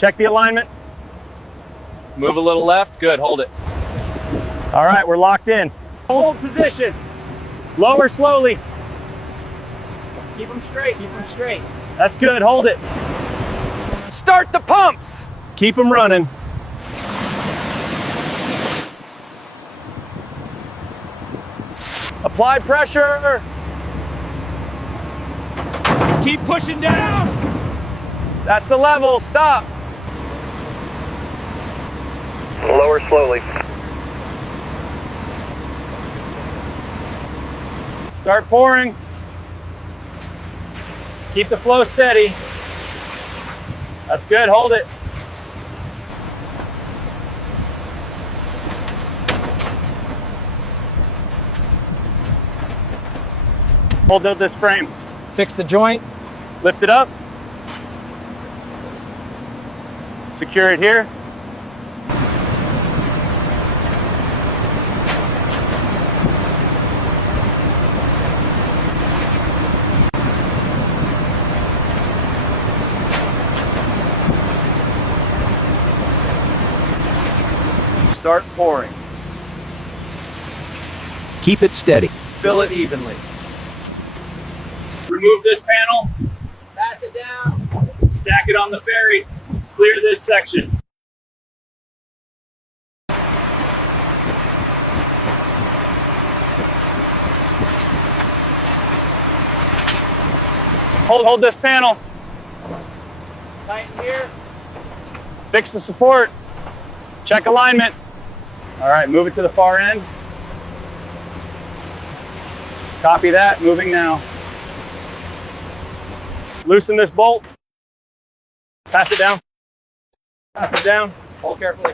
Check the alignment. Move a little left. Good, hold it. All right, we're locked in. Hold position. Lower slowly. Keep them straight, keep them straight. That's good, hold it. Start the pumps. Keep them running. Apply pressure. Keep pushing down. That's the level, stop. Lower slowly. Start pouring. Keep the flow steady. That's good, hold it. Hold up this frame. Fix the joint. Lift it up. Secure it here. Start pouring. Keep it steady. Fill it evenly. Remove this panel. Pass it down. Stack it on the ferry. Clear this section. Hold this panel. Tighten here. Fix the support. Check alignment. All right, move it to the far end. Copy that, moving now. Loosen this bolt. Pass it down. Pass it down. Hold carefully.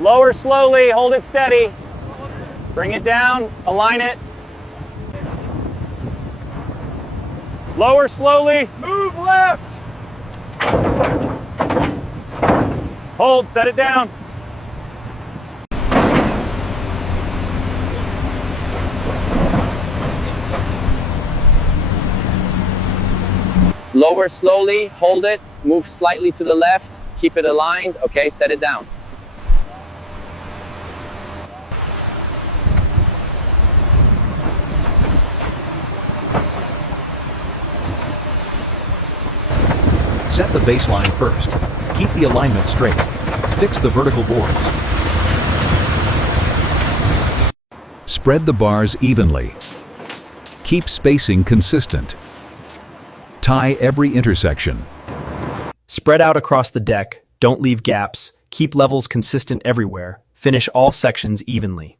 Lower slowly, hold it steady. Bring it down, align it. Lower slowly. Move left. Hold, set it down. Lower slowly, hold it, move slightly to the left. Keep it aligned. Okay, set it down. Set the baseline first. Keep the alignment straight. Fix the vertical boards. Spread the bars evenly. Keep spacing consistent. Tie every intersection. Spread out across the deck, don't leave gaps, keep levels consistent everywhere, finish all sections evenly.